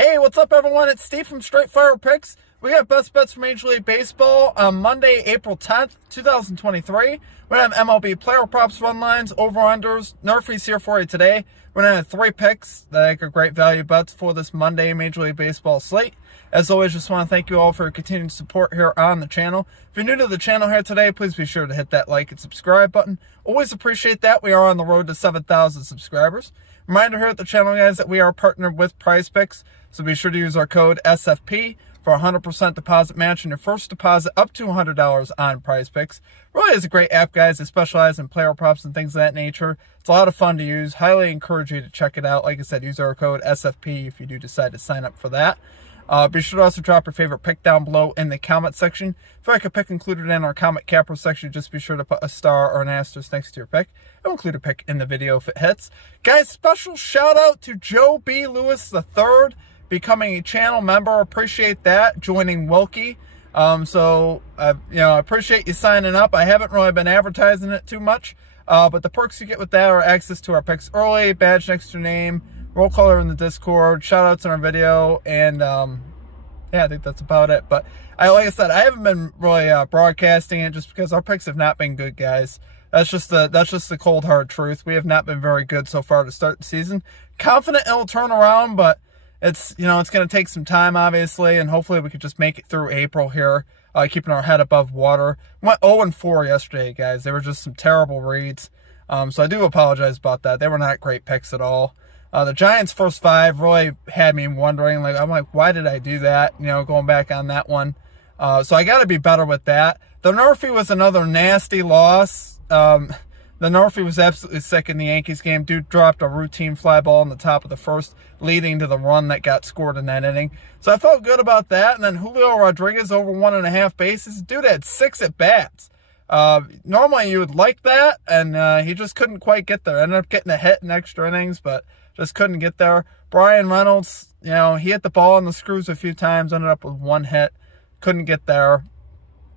Hey, what's up, everyone? It's Steve from Straight Fire Picks. We got best bets for Major League Baseball on Monday, April 10th, 2023. We have MLB player props, run lines, over-unders. NRFI's here for you today. We're going to have 3 picks that I think are great value bets for this Monday Major League Baseball slate. As always, just want to thank you all for your continued support here on the channel. If you're new to the channel here today, please be sure to hit that like and subscribe button. Always appreciate that. We are on the road to 7,000 subscribers. Reminder here at the channel, guys, that we are partnered with Prize Picks, so be sure to use our code SFP for a 100% deposit match on your first deposit up to $100 on Prize Picks. Really is a great app, guys. They specialize in player props and things of that nature. It's a lot of fun to use. Highly encourage you to check it out. Like I said, use our code SFP if you do decide to sign up for that. Be sure to also drop your favorite pick down below in the comment section. If you like a pick included in our comment capper section, just be sure to put a star or an asterisk next to your pick. I'll include a pick in the video if it hits. Guys, special shout out to Joe B. Lewis III becoming a channel member. Appreciate that. Joining Wilkie. I appreciate you signing up. I haven't really been advertising it too much, but the perks you get with that are access to our picks early, badge next to your name, roll color in the Discord, shout outs in our video, and yeah, I think that's about it. But like I said, I haven't been really broadcasting it just because our picks have not been good, guys. That's just the cold hard truth. We have not been very good so far to start the season. Confident it'll turn around, but it's going to take some time, obviously, and hopefully we could just make it through April here, keeping our head above water. Went 0-4 yesterday, guys. They were just some terrible reads. So I do apologize about that. They were not great picks at all. The Giants' first 5 really had me wondering, I'm like, why did I do that? Going back on that one. So I got to be better with that. The NRFI was another nasty loss. The NRFI was absolutely sick in the Yankees game. Dude dropped a routine fly ball in the top of the first, leading to the run that got scored in that inning. So I felt good about that. And then Julio Rodriguez over 1.5 bases. Dude had 6 at-bats. Normally you would like that, and he just couldn't quite get there. Ended up getting a hit in extra innings, but just couldn't get there. Brian Reynolds, he hit the ball on the screws a few times, ended up with 1 hit. Couldn't get there.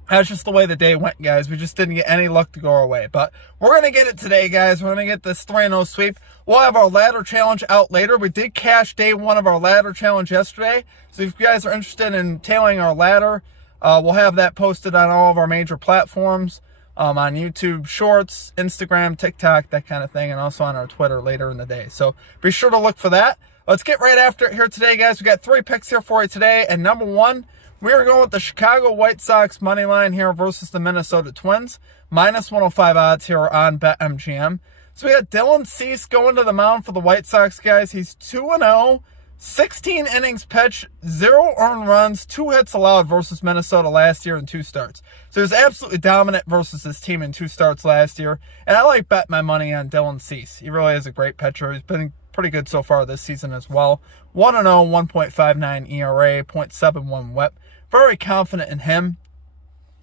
That's just the way the day went, guys. We just didn't get any luck to go our way. But we're going to get it today, guys. We're going to get this 3-0 sweep. We'll have our ladder challenge out later. We did cash day 1 of our ladder challenge yesterday. So if you guys are interested in tailing our ladder, we'll have that posted on all of our major platforms, on YouTube Shorts, Instagram, TikTok, that kind of thing, and also on our Twitter later in the day. So be sure to look for that. Let's get right after it here today, guys. We got 3 picks here for you today. And number 1, we are going with the Chicago White Sox money line here versus the Minnesota Twins. -105 odds here on BetMGM. So we got Dylan Cease going to the mound for the White Sox, guys. He's 2-0, 16 innings pitched, 0 earned runs, 2 hits allowed versus Minnesota last year in 2 starts. So he was absolutely dominant versus this team in 2 starts last year. And I like bet my money on Dylan Cease. He really is a great pitcher. He's been pretty good so far this season as well. 1-0, 1.59 ERA, 0.71 WHIP. Very confident in him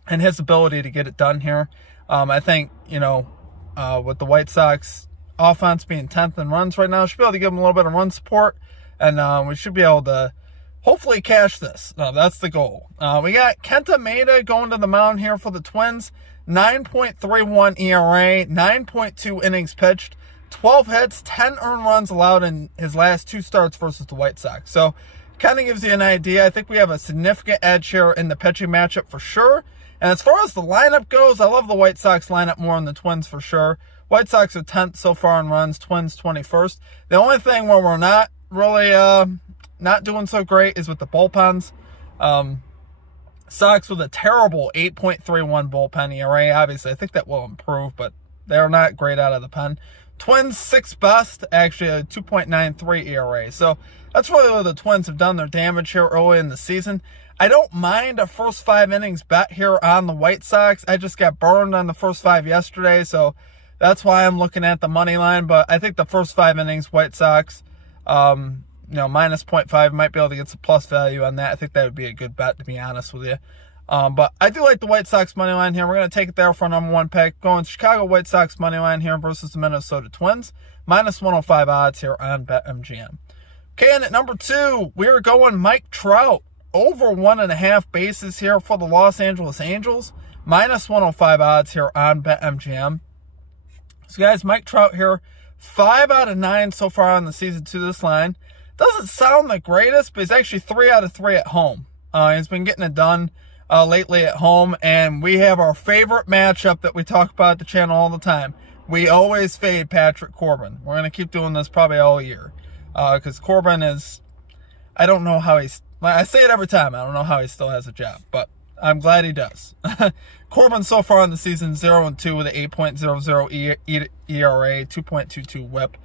and his ability to get it done here. I think, with the White Sox offense being 10th in runs right now, should be able to give them a little bit of run support. And we should be able to hopefully cash this. That's the goal. We got Kenta Maeda going to the mound here for the Twins. 9.31 ERA, 9.2 innings pitched, 12 hits, 10 earned runs allowed in his last 2 starts versus the White Sox. So kind of gives you an idea. I think we have a significant edge here in the pitching matchup for sure. And as far as the lineup goes, I love the White Sox lineup more than the Twins for sure. White Sox are 10th so far in runs, Twins 21st. The only thing where we're not really not doing so great is with the bullpens. Sox with a terrible 8.31 bullpen ERA. Obviously, I think that will improve, but they're not great out of the pen. Twins 6th best, actually a 2.93 ERA. So that's really where the Twins have done their damage here early in the season. I don't mind a first 5 innings bet here on the White Sox. I just got burned on the first 5 yesterday, so that's why I'm looking at the money line. But I think the first 5 innings, White Sox, -0.5, might be able to get some plus value on that. I think that would be a good bet, to be honest with you. But I do like the White Sox money line here. We're going to take it there for number 1 pick. Going Chicago White Sox money line here versus the Minnesota Twins. -105 odds here on BetMGM. Okay, and at number 2, we're going Mike Trout. Over 1.5 bases here for the Los Angeles Angels. -105 odds here on BetMGM. So guys, Mike Trout here, 5 out of 9 so far on the season to this line. Doesn't sound the greatest, but he's actually 3 out of 3 at home. He's been getting it done lately at home, and we have our favorite matchup that we talk about at the channel all the time. We always fade Patrick Corbin. We're going to keep doing this probably all year, because Corbin is, I don't know how he's, I say it every time, I don't know how he still has a job, but I'm glad he does. Corbin so far in the season 0-2 with an 8.00 ERA, 2.22 WHIP.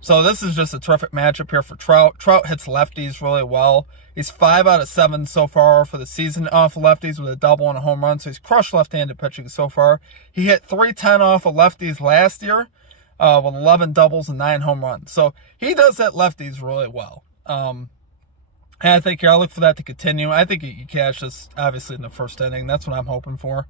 So this is just a terrific matchup here for Trout. Trout hits lefties really well. He's 5 out of 7 so far for the season off of lefties with a double and a home run. So he's crushed left-handed pitching so far. He hit .310 off of lefties last year with 11 doubles and 9 home runs. So he does hit lefties really well. And I think I look for that to continue. I think he can cash this obviously in the first inning. That's what I'm hoping for.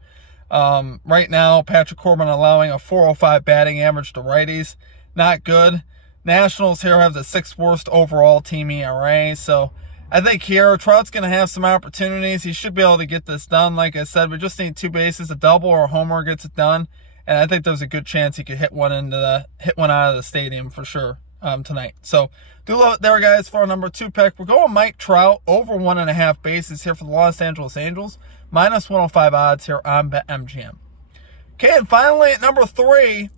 Right now, Patrick Corbin allowing a .405 batting average to righties. Not good. Nationals here have the 6th worst overall team ERA. So I think here Trout's going to have some opportunities. He should be able to get this done. Like I said, we just need 2 bases. A double or a homer gets it done. And I think there's a good chance he could hit one out of the stadium for sure tonight. So do love it there, guys, for our number 2 pick. We're going Mike Trout over 1.5 bases here for the Los Angeles Angels. -105 odds here on BetMGM. Okay, and finally at number 3,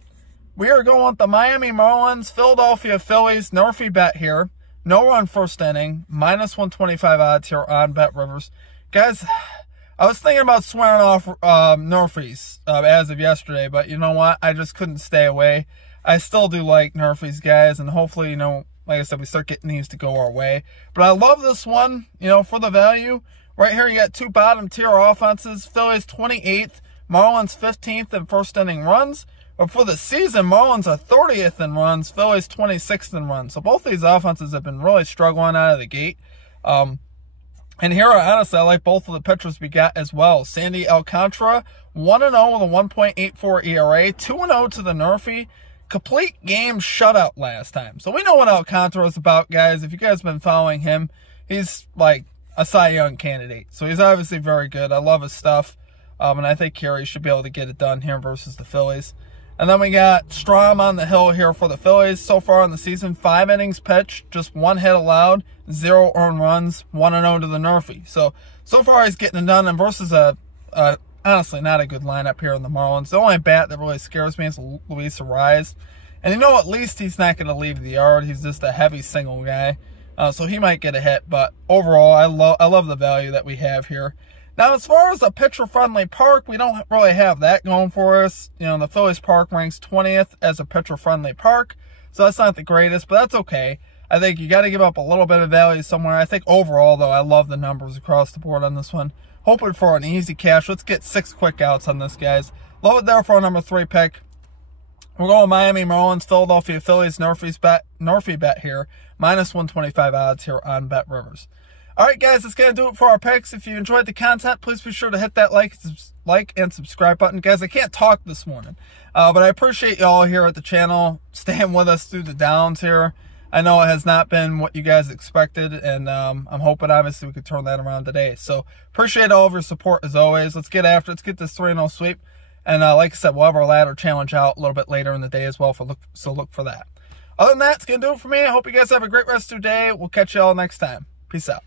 we are going with the Miami Marlins, Philadelphia Phillies, NRFI bet here. No run first inning, -125 odds here on BetRivers. Guys, I was thinking about swearing off NRFIs as of yesterday, but you know what? I just couldn't stay away. I still do like NRFIs, guys, and hopefully, you know, like I said, we start getting these to go our way. But I love this one, you know, for the value. Right here, you got 2 bottom-tier offenses. Phillies 28th, Marlins 15th in first inning runs. But for the season, Marlins are 30th in runs, Phillies 26th in runs. So both these offenses have been really struggling out of the gate. And here, honestly, I like both of the pitchers we got as well. Sandy Alcantara, 1-0 with a 1.84 ERA, 2-0 to the NRFI. Complete game shutout last time. So we know what Alcantara is about, guys. If you guys have been following him, he's like a Cy Young candidate. So he's obviously very good. I love his stuff. And I think Carey should be able to get it done here versus the Phillies. And then we got Strom on the hill here for the Phillies. So far in the season, 5 innings pitched, just 1 hit allowed, 0 earned runs, 1-0 to the NRFI. So far he's getting it done. And versus honestly not a good lineup here in the Marlins. The only bat that really scares me is Luis Arraez. And you know, at least he's not going to leave the yard. He's just a heavy single guy. So he might get a hit. But overall, I love the value that we have here. Now, as far as a pitcher-friendly park, we don't really have that going for us. You know, the Phillies Park ranks 20th as a pitcher-friendly park, so that's not the greatest, but that's okay. I think you got to give up a little bit of value somewhere. I think overall, though, I love the numbers across the board on this one. Hoping for an easy cash. Let's get 6 quick outs on this, guys. Love it there for our number 3 pick. We're going Miami Marlins, Philadelphia Phillies, NRFI bet here. -125 odds here on BetRivers. All right, guys, that's going to do it for our picks. If you enjoyed the content, please be sure to hit that like and subscribe button. Guys, I can't talk this morning, but I appreciate you all here at the channel staying with us through the downs here. I know it has not been what you guys expected, and I'm hoping, obviously, we could turn that around today. So appreciate all of your support, as always. Let's get after it. Let's get this 3-0 sweep. And like I said, we'll have our ladder challenge out a little bit later in the day as well, so look for that. Other than that, it's going to do it for me. I hope you guys have a great rest of your day. We'll catch you all next time. Peace out.